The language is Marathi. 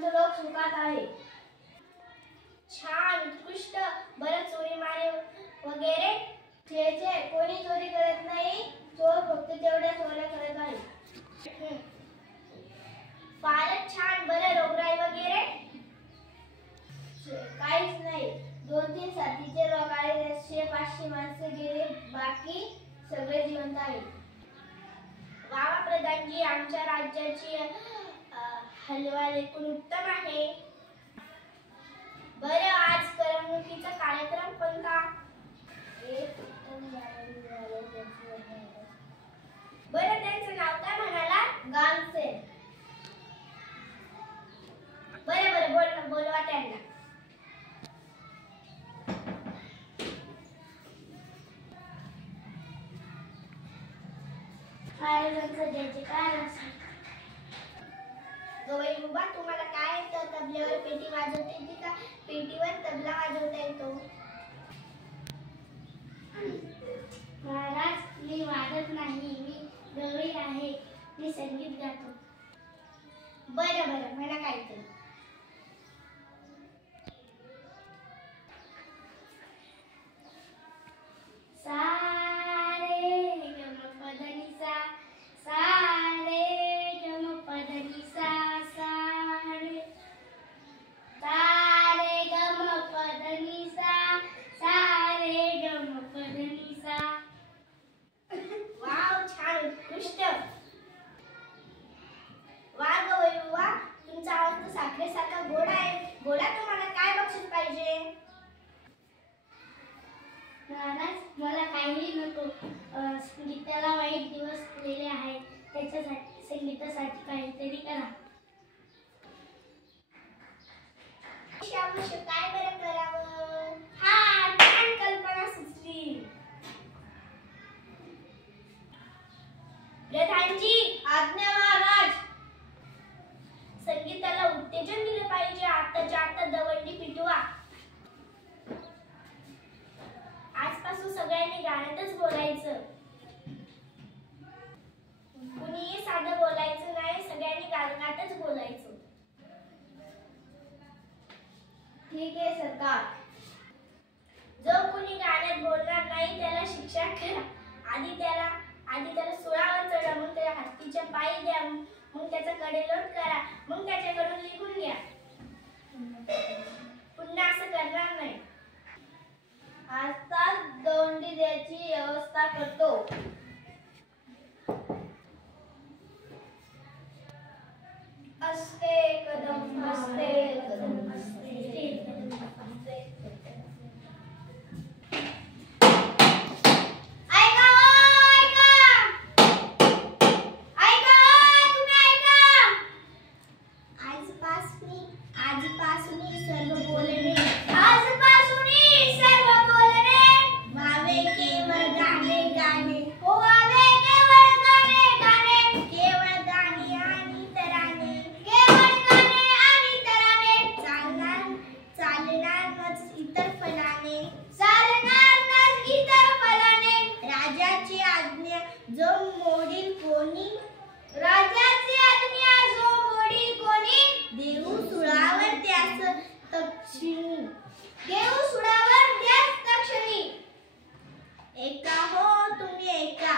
श्रीमंत लोक सुखात आहे. छान, उत्कृष्ट. बरं, चोरी मारे वगैरे? छे, कोणी चोरी करत नाही. चोर फक्त तेवढ्या चोऱ्या करत आहे. फारच छान. बरं, रोगराई वगैरे? काहीच नाही. 2-3 साथीचे रोग आले, 100-500 माणसं गेले, बाकी सगळे जिवंत आहेत. वा प्रधानजी, आमच्या राज्याची हलवाल एकूण उत्तम आहे. बरं, आज करमणुकीचा कार्यक्रम कोणता? बरं, त्यांचं नाव काय म्हणाला? गानसेन. बरं, बोलवा त्यांना. महाराजांचं जयजयकार असो. गवई बाबा, तुम्हाला काय येतं? तबल्यावर पेटी वाजवता येते का? पेटीवर तबला वाजवता येतो? महाराज, मी वाजत नाही, मी गवई आहे, मी संगीत गातो. बरं, म्हणा काहीतरी. साखरेसारखा गोड आहे. बोला, तुम्हाला काय बक्षीस पाहिजे? महाराज, मला काही नको. संगीताला वाईट दिवस आलेले आहेत, त्याच्यासाठी संगीतासाठी काहीतरी करा. काय बरं करावं? हा, छान कल्पना सुचली. प्रधानजी, आज्ञा महाराज. संगीताला उत्तेजन दिले पाहिजे. आत्ताच्या आता दवंडी पिटवा. आजपासून सगळ्यांनी गाण्यातच बोलायचं. कुणीही साधं बोलायचं नाही, सगळ्यांनी गाण्यातच बोलायचं. ठीक आहे सरकार. जो कुणी गाण्यात बोलणार नाही त्याला शिक्षा करा. आधी त्याला 16वर चढा, मग त्याला हत्तीच्या पायी द्या, मग त्याचा कडेलोट करा, मग त्याच्याकडून लिहून घ्या. पुन्हा असं करणार नाही. आजताच दवंडी द्यायची व्यवस्था करतो. असते कदम असते कदम असते. देऊ सुडावर द्यास तक्षणी. एका हो तुम्ही एका.